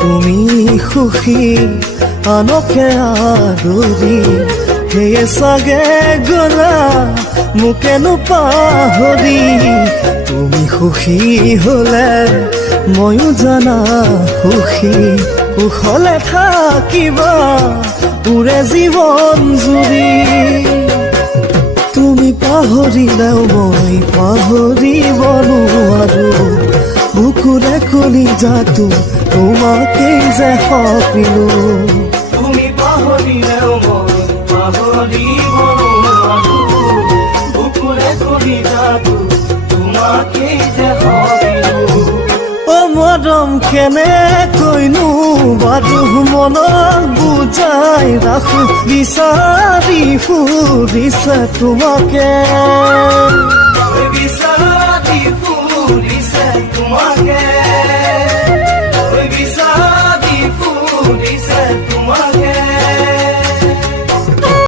তুমি সুখী আনকে আদৰি, সেয়ে চাগে গলা মোকেনো পাহৰি। তুমি সুখী হলে ময়ো জানা সুখী, কুশলে থাকিবা পুৰে জীৱন জুৰি। তুমি পাহৰিলেও মই পাহৰিব নোৱাৰো, বুকুৰে কলিজাটো তোমাকেই যে সপিলো। তুমি পাহৰিলেও মই পাহৰিব নোৱাৰো, বুকুৰে কলিজাটো তোমাকেই যে সপিলো। অ মৰম কেনেকৈনো বাৰু মনত বুজাই ৰাখো, বিচাৰি ফুৰিছে তোমাকে, বিচাৰি ফুৰিছে তোমাকে, বিচাৰি ফুৰিছে তোমাকে।